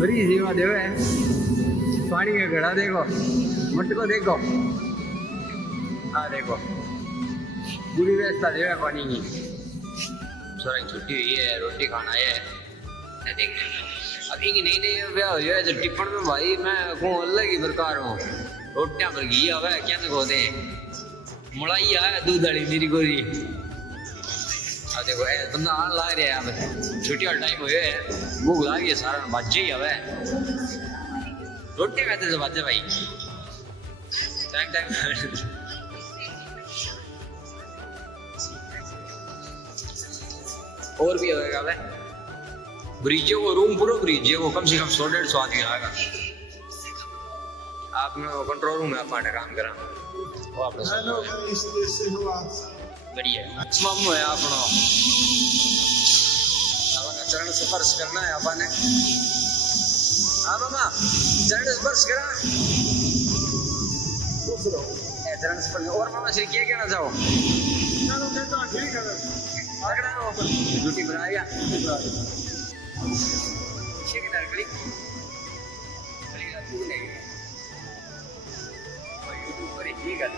बड़ी सेवा देवे पानी का घड़ा देखो, मटको देखो, हाँ देखो पूरी व्यवस्था देवे पानी की। सोरा छुट्टी हुई है, रोटी खाना है देखने में। अब इनकी नई नई ब्याह हुई है तो टिप्पण में भाई मैं को अलग ही प्रकार हूँ। रोटियां पर घी आवे क्या को दे, मलाई है दूध वाली मेरी गोरी। अब देखो बंदा आन लग रहा है, अब छुट्टी वाला टाइम हुए है, भूख लग गई सारा बाजे ही आवे। रोटियां खाते तो बाजे भाई टाइम टाइम। और भी होगा भाई ब्रिजे को रूम पूरा ब्रिजे को कम से कम 100-150 आदमी आएगा। आप में कंट्रोल रूम में आप काम करा वो आपने बढ़िया मामू है अपना चरण स्पर्श करना है आपने। हाँ मामा चरण स्पर्श करा चरण स्पर्श। और मामा से क्या कहना चाहो? ड्यूटी बनाया ठीक है।